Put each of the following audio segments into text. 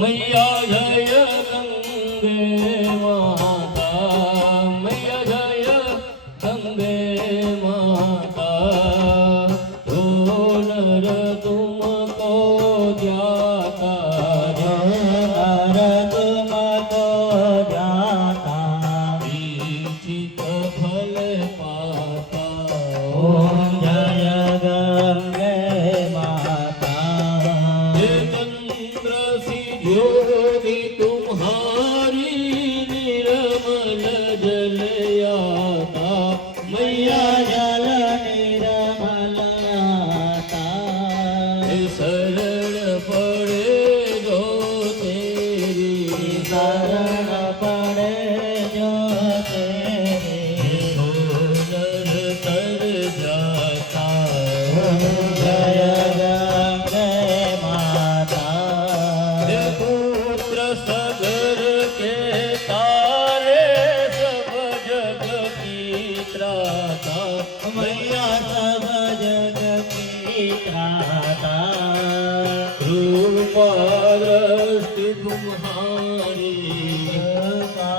मैया जय गंगे माता, मैया जय गंगे माता, जो नर तुमको जाता, जो नर तुमको जाता, इच्छित फल पाता। ओम जय गंगे माता। हे चंद्र सी ज्योति तुम्हारी, निर्मल जल आता, मैया जल निर्मल आता। शरण पड़े जो तेरी, शरण पड़े जो तेरे, नर तर जाता। जय गंगे माता। हे पुत्र सगर के तारे, सब जग की त्राता, मैया सब जग की त्राता। रूपा दृष्टि तुम्हारी, कृपा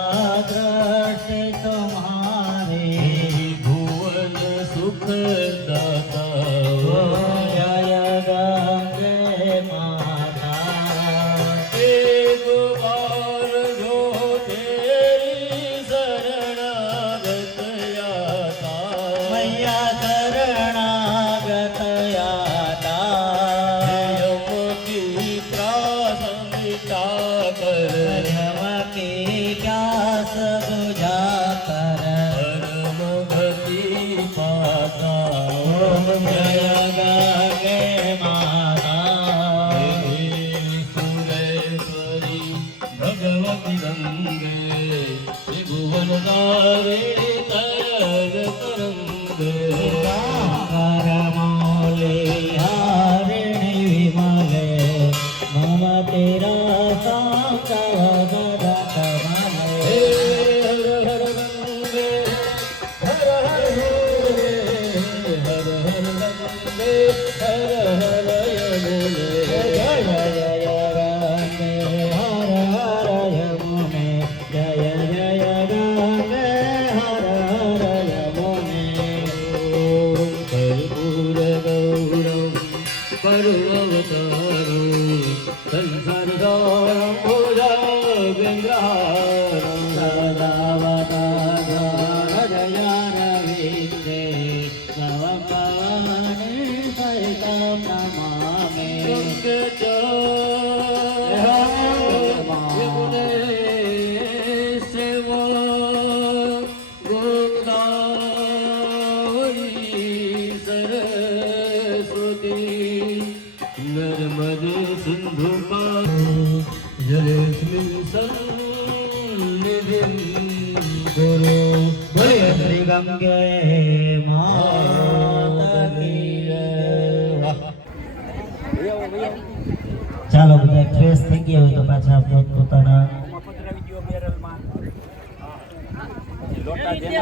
दृष्टि तुम्हारी, भुवन सुख दाता। जय गंगे माता। एक बार जो तेरी शरणागत आता, मैया शरणागत आता। यम की त्रास मिटा कर, यम की प्यास बुझा कर, परम गति पाता। जय गंगे माता। सुरेश्वरी भगवती गंगे, त्रिभुवन दारे तरग तरंगे। करमौले हारिणि विमले, मम तेरा कमले। हे हर हर गंगे, हर हर भोले, हर हर गंगे, हर हर यमुने। जय जय गंगे हर हर यमुने, जय जय गंगे हर हर यमुने। कर्पूर गौरम करुणवतारो, संसारसारं भुजगेन्द्रहारं। सदावतारजयानविन्दे, भवं भवानी सहितं नमामि। यमुने सेवा गोदावरी सरस्वती, नर्मदे सिंधु जलेस्मिन् सन्निधिं कुरु। बोलिए श्री गंगे माता की जय। ચાલો બધા ફ્રેશ થઈ ગયા હોય તો પાછા આપણે પોતાના લોટા જેના